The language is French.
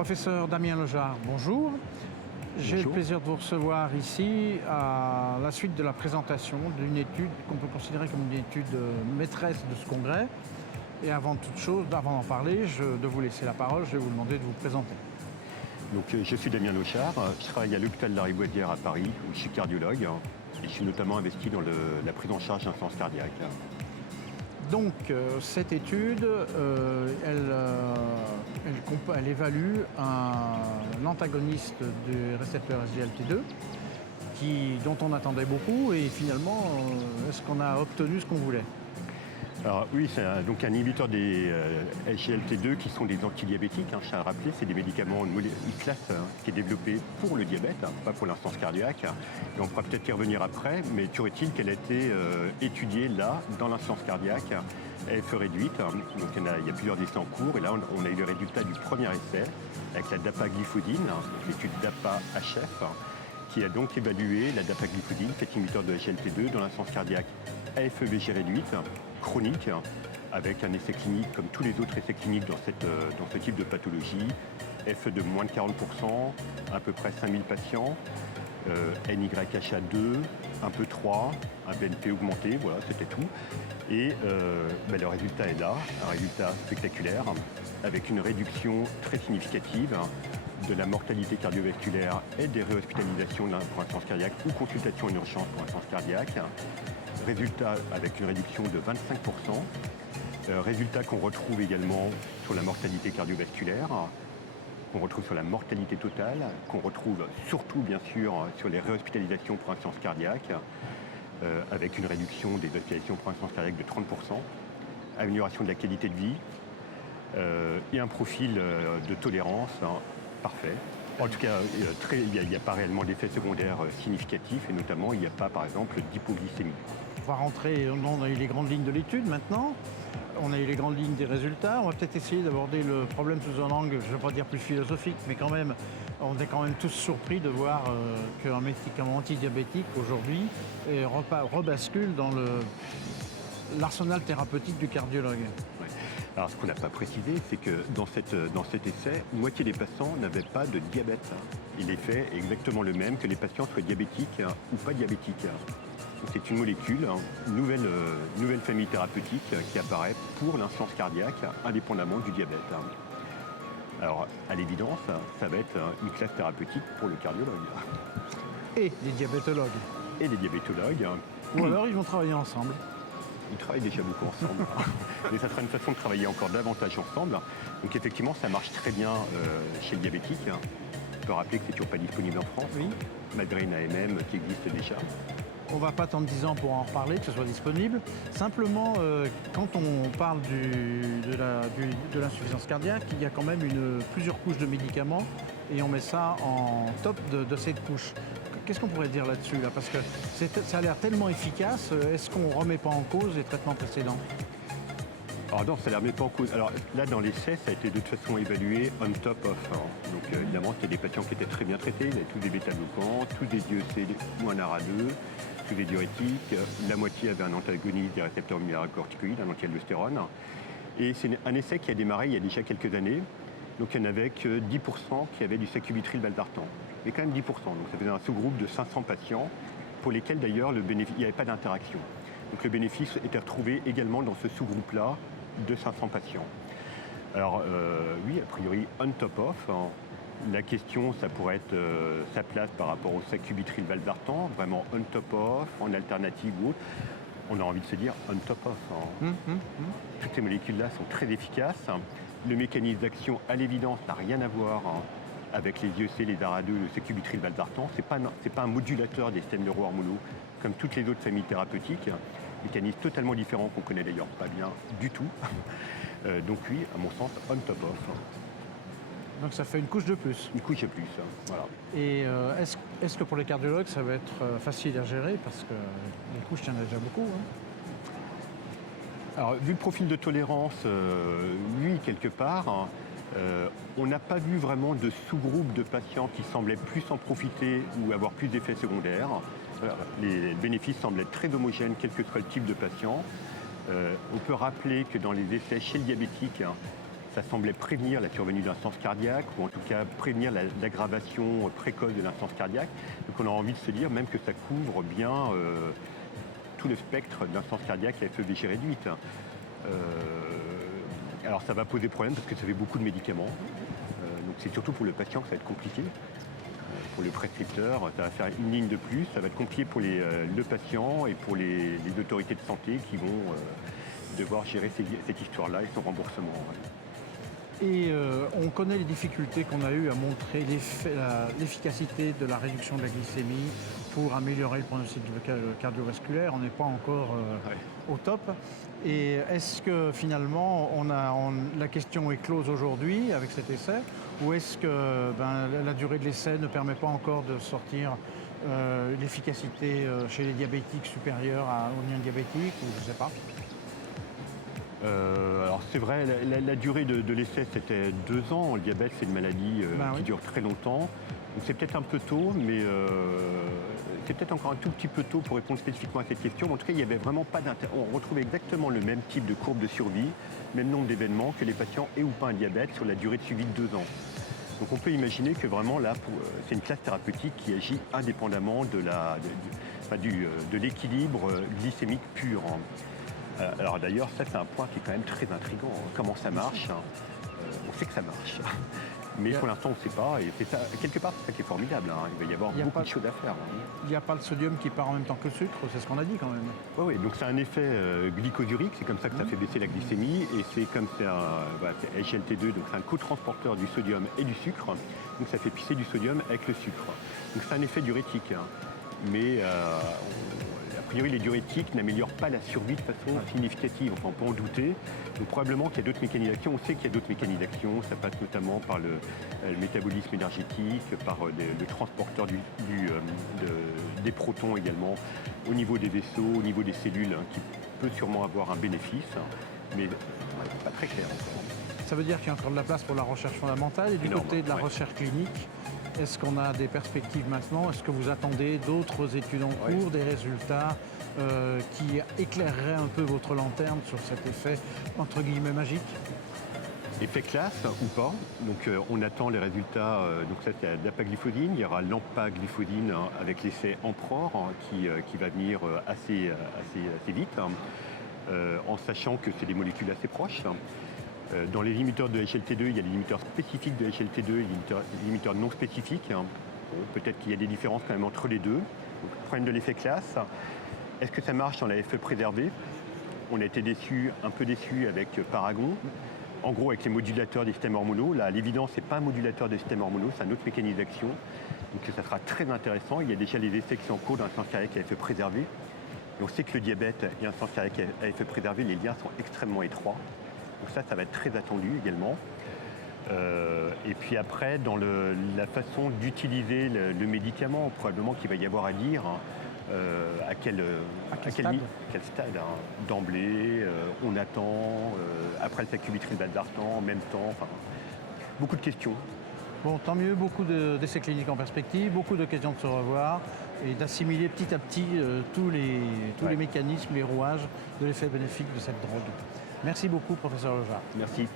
Professeur Damien Lejard, bonjour. J'ai le plaisir de vous recevoir ici à la suite de la présentation d'une étude qu'on peut considérer comme une étude maîtresse de ce congrès. Et avant toute chose, avant d'en parler, de vous laisser la parole, je vais vous demander de vous présenter. Donc, je suis Damien Lejard, je travaille à l'hôpital de la Ribouadière à Paris, où je suis cardiologue, et je suis notamment investi dans la prise en charge d'insuffisance cardiaque. Donc, cette étude, elle évalue un antagoniste du récepteur SGLT2 dont on attendait beaucoup, et finalement, est-ce qu'on a obtenu ce qu'on voulait? Alors oui, c'est donc un inhibiteur des SGLT2 qui sont des antidiabétiques. Je tiens à rappeler, c'est des médicaments classe qui est développé pour le diabète, pas pour l'insuffisance cardiaque. Et on pourra peut-être y revenir après, mais toujours est-il qu'elle a été étudiée là, dans l'insuffisance cardiaque, à F réduite. Donc il y a plusieurs essais en cours, et là on a eu le résultat du premier essai avec la dapagliflozine, l'étude DAPA-HF, qui a donc évalué la dapagliflozine, cet inhibiteur de SGLT2, dans l'insuffisance cardiaque à FEVG réduite, chronique, avec un essai clinique comme tous les autres essais cliniques dans ce type de pathologie, FE de moins de 40%, à peu près 5000 patients, NYHA2, un peu 3, un BNP augmenté, voilà, c'était tout. Et le résultat est là, un résultat spectaculaire, avec une réduction très significative de la mortalité cardiovasculaire et des réhospitalisations pour insuffisance cardiaque ou consultation en urgence pour insuffisance cardiaque. Résultat avec une réduction de 25%. Résultat qu'on retrouve également sur la mortalité cardiovasculaire, qu'on retrouve sur la mortalité totale, qu'on retrouve surtout bien sûr sur les réhospitalisations pour insuffisance cardiaque, avec une réduction des hospitalisations pour insuffisance cardiaque de 30%, amélioration de la qualité de vie et un profil de tolérance parfait. En tout cas, il n'y a pas réellement d'effets secondaires significatifs, et notamment il n'y a pas par exemple d'hypoglycémie. On va rentrer, on a eu les grandes lignes de l'étude maintenant, on a eu les grandes lignes des résultats, on va peut-être essayer d'aborder le problème sous un angle, je ne vais pas dire plus philosophique, mais quand même, on est quand même tous surpris de voir qu'un médicament antidiabétique aujourd'hui rebascule dans l'arsenal thérapeutique du cardiologue. Ouais. Alors ce qu'on n'a pas précisé, c'est que dans cet essai, moitié des patients n'avaient pas de diabète. Et l'effet est exactement le même que les patients soient diabétiques ou pas diabétiques. C'est une molécule, une nouvelle famille thérapeutique qui apparaît pour l'insuffisance cardiaque, indépendamment du diabète. Alors, à l'évidence, ça va être une classe thérapeutique pour le cardiologue. Et les diabétologues. Et les diabétologues. Ou alors ils vont travailler ensemble. Ils travaillent déjà beaucoup ensemble. Mais ça sera une façon de travailler encore davantage ensemble. Donc effectivement, ça marche très bien chez le diabétique. Je peux rappeler que c'est toujours pas disponible en France, oui. Malgré une AMM qui existe déjà. On ne va pas attendre 10 ans pour en reparler, que ce soit disponible. Simplement, quand on parle de l'insuffisance cardiaque, il y a quand même plusieurs couches de médicaments, et on met ça en top de cette couche. Qu'est-ce qu'on pourrait dire là-dessus Parce que ça a l'air tellement efficace, est-ce qu'on ne remet pas en cause les traitements précédents? Alors non, ça ne les remet pas en cause. Alors là, dans l'essai, ça a été de toute façon évalué on top of. Donc évidemment, c'était des patients qui étaient très bien traités, ils avaient tous des bêta-bloquants, tous des IEC ou un ARA2, tous des diurétiques. La moitié avait un antagoniste des récepteurs minéralocorticoïdes, un anti-aldostérone. Et c'est un essai qui a démarré il y a déjà quelques années. Donc il n'y en avait que 10% qui avaient du sacubitril/valsartan. Mais quand même 10%. Donc ça faisait un sous-groupe de 500 patients pour lesquels d'ailleurs il n'y avait pas d'interaction. Donc le bénéfice était retrouvé également dans ce sous-groupe-là de 500 patients. Alors oui, a priori on top of. La question, ça pourrait être sa place par rapport au sacubitril/valsartan, vraiment on top of, en alternative ou autre. On a envie de se dire on top of. Toutes ces molécules-là sont très efficaces. Le mécanisme d'action, à l'évidence, n'a rien à voir avec les IEC, les ARA2, le sacubitril/valsartan. C'est pas un modulateur des systèmes neurohormonaux comme toutes les autres familles thérapeutiques. Mécanisme totalement différent qu'on connaît d'ailleurs pas bien du tout. Donc oui, à mon sens, on top of. Donc ça fait une couche de plus. Une couche de plus, voilà. Et est-ce que pour les cardiologues, ça va être facile à gérer? Parce que les couches, il y en a déjà beaucoup. Alors, vu le profil de tolérance, oui, quelque part, on n'a pas vu vraiment de sous-groupe de patients qui semblaient plus en profiter ou avoir plus d'effets secondaires. Les bénéfices semblent être très homogènes, quel que soit le type de patient. On peut rappeler que dans les essais chez le diabétique, ça semblait prévenir la survenue d'instance cardiaque, ou en tout cas prévenir l'aggravation précoce de l'instance cardiaque. Donc on a envie de se dire même que ça couvre bien tout le spectre d'instance cardiaque à FEVG réduite. Alors ça va poser problème parce que ça fait beaucoup de médicaments. Donc c'est surtout pour le patient que ça va être compliqué. Pour le prescripteur, ça va faire une ligne de plus. Ça va être compliqué pour le patient et pour les autorités de santé qui vont devoir gérer cette histoire-là et son remboursement. Et on connaît les difficultés qu'on a eues à montrer l'efficacité de la réduction de la glycémie pour améliorer le pronostic cardiovasculaire. On n'est pas encore au top. Et est-ce que finalement la question est close aujourd'hui avec cet essai, ou est-ce que la durée de l'essai ne permet pas encore de sortir l'efficacité chez les diabétiques supérieure aux non-diabétiques, ou je ne sais pas? Alors c'est vrai, la durée de l'essai c'était 2 ans. Le diabète c'est une maladie qui dure très longtemps. Donc c'est peut-être un peu tôt, mais c'est peut-être encore un tout petit peu tôt pour répondre spécifiquement à cette question. En tout cas, il n'y avait vraiment pas d'intérêt. On retrouvait exactement le même type de courbe de survie, même nombre d'événements que les patients aient ou pas un diabète sur la durée de suivi de 2 ans. Donc on peut imaginer que vraiment là, c'est une classe thérapeutique qui agit indépendamment de l'équilibre glycémique pur. Alors d'ailleurs, ça c'est un point qui est quand même très intriguant. Comment ça marche? On sait que ça marche. Mais pour l'instant, on ne sait pas. Et c'est ça, quelque part, c'est ça qui est formidable. Il va y avoir beaucoup de choses à faire. Il n'y a pas le sodium qui part en même temps que le sucre, c'est ce qu'on a dit quand même. Oui, donc c'est un effet glycosurique. C'est comme ça que ça fait baisser la glycémie. Et c'est comme c'est SGLT2, donc c'est un cotransporteur du sodium et du sucre. Donc ça fait pisser du sodium avec le sucre. Donc c'est un effet diurétique. Mais a priori, les diurétiques n'améliorent pas la survie de façon significative. Enfin, on peut en douter. Donc probablement qu'il y a d'autres mécanismes d'action. On sait qu'il y a d'autres mécanismes d'action. Ça passe notamment par le métabolisme énergétique, par le transporteur des protons également, au niveau des vaisseaux, au niveau des cellules, qui peut sûrement avoir un bénéfice. Mais pas très clair encore. Ça veut dire qu'il y a encore de la place pour la recherche fondamentale. Et du côté de la recherche clinique, est-ce qu'on a des perspectives maintenant? Est-ce que vous attendez d'autres études en cours, des résultats qui éclaireraient un peu votre lanterne sur cet effet entre guillemets magique? Effet classe ou pas. Donc on attend les résultats. Donc ça c'est l'apagliflozine. Il y aura l'empagliflozine avec l'essai Emperor qui va venir assez vite, en sachant que c'est des molécules assez proches. Dans les limiteurs de SGLT2, il y a des limiteurs spécifiques de SGLT2 et des limiteurs non spécifiques. Peut-être qu'il y a des différences quand même entre les deux. Donc, problème de l'effet classe. Est-ce que ça marche dans la FE préservée? On a été un peu déçus avec Paragon. En gros, avec les modulateurs des systèmes hormonaux. Là, à l'évidence, ce n'est pas un modulateur des systèmes hormonaux, c'est un autre mécanisme d'action. Donc ça sera très intéressant. Il y a déjà les essais qui sont en cours dans l'instance cardiaque à FE préservée. Et on sait que le diabète et l'instance cardiaque à FE préservée, les liens sont extrêmement étroits. Donc ça va être très attendu également. Et puis après, dans la façon d'utiliser le médicament, probablement qu'il va y avoir à dire à quel stade d'emblée, on attend, après le sacubitril valsartan, en même temps, enfin, beaucoup de questions. Bon, tant mieux, beaucoup d'essais cliniques en perspective, beaucoup d'occasions de se revoir et d'assimiler petit à petit tous les mécanismes, les rouages de l'effet bénéfique de cette drogue. Merci beaucoup, professeur Lejard. Merci.